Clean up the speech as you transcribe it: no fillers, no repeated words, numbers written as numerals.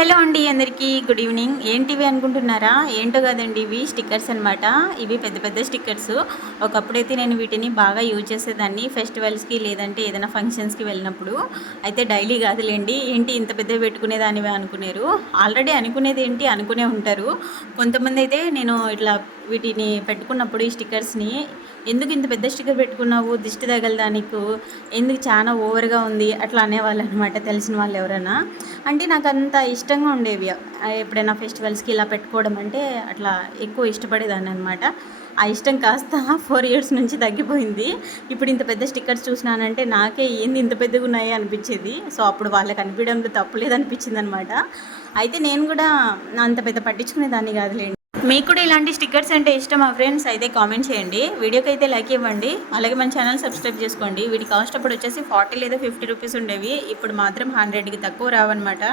Hello అండి, అందరికీ good evening. ఏంటివి అనుకుంటున్నారా? ఏంటో కదండి, ఇవి స్టిక్కర్స్ అనమాట. ఇవి పెద్ద పెద్ద స్టిక్కర్స్. ఒకప్పుడైతే నేను వీటిని బాగా యూజ్ చేసేదాన్ని ఫెస్టివల్స్కి, లేదంటే ఏదైనా ఫంక్షన్స్కి వెళ్ళినప్పుడు. అయితే డైలీ కాదులేండి, ఏంటి ఇంత పెద్దవి పెట్టుకునేదానివే అనుకునేరు. ఆల్రెడీ అనుకునేది ఏంటి అనుకునే ఉంటారు. కొంతమంది అయితే నేను ఇట్లా వీటిని పెట్టుకున్నప్పుడు ఈ స్టిక్కర్స్ని, ఎందుకు ఇంత పెద్ద స్టిక్కర్ పెట్టుకున్నావు, దిష్టి తగలదా నీకు, ఎందుకు చాలా ఓవర్గా ఉంది అట్లా అనేవాళ్ళు అనమాట, తెలిసిన వాళ్ళు ఎవరైనా. అంటే నాకు అంత ఇష్టంగా ఉండేవి ఎప్పుడైనా ఫెస్టివల్స్కి ఇలా పెట్టుకోవడం అంటే అట్లా ఎక్కువ ఇష్టపడేదాన్ని అనమాట. ఆ ఇష్టం కాస్త 4 ఇయర్స్ నుంచి తగ్గిపోయింది. ఇప్పుడు ఇంత పెద్ద స్టిక్కర్స్ చూసినానంటే నాకే ఏంది ఇంత పెద్దగా ఉన్నాయి అనిపించేది. సో అప్పుడు వాళ్ళకి అనిపించడంలో తప్పులేదనిపించింది అనమాట. అయితే నేను కూడా అంత పెద్ద పట్టించుకునేదాన్ని కాదులేండి. మీకు కూడా ఇలాంటి స్టిక్కర్స్ అంటే ఇష్టమా ఫ్రెండ్స్? అయితే కామెంట్ చేయండి. వీడియోకి అయితే లైక్ ఇవ్వండి. అలాగే మన ఛానల్ సబ్స్క్రైబ్ చేసుకోండి. వీటి కాస్ట్ అప్పుడు వచ్చేసి 40 లేదా 50 రూపీస్ ఉండేవి. ఇప్పుడు మాత్రం 100కి తక్కువ రావన్నమాట.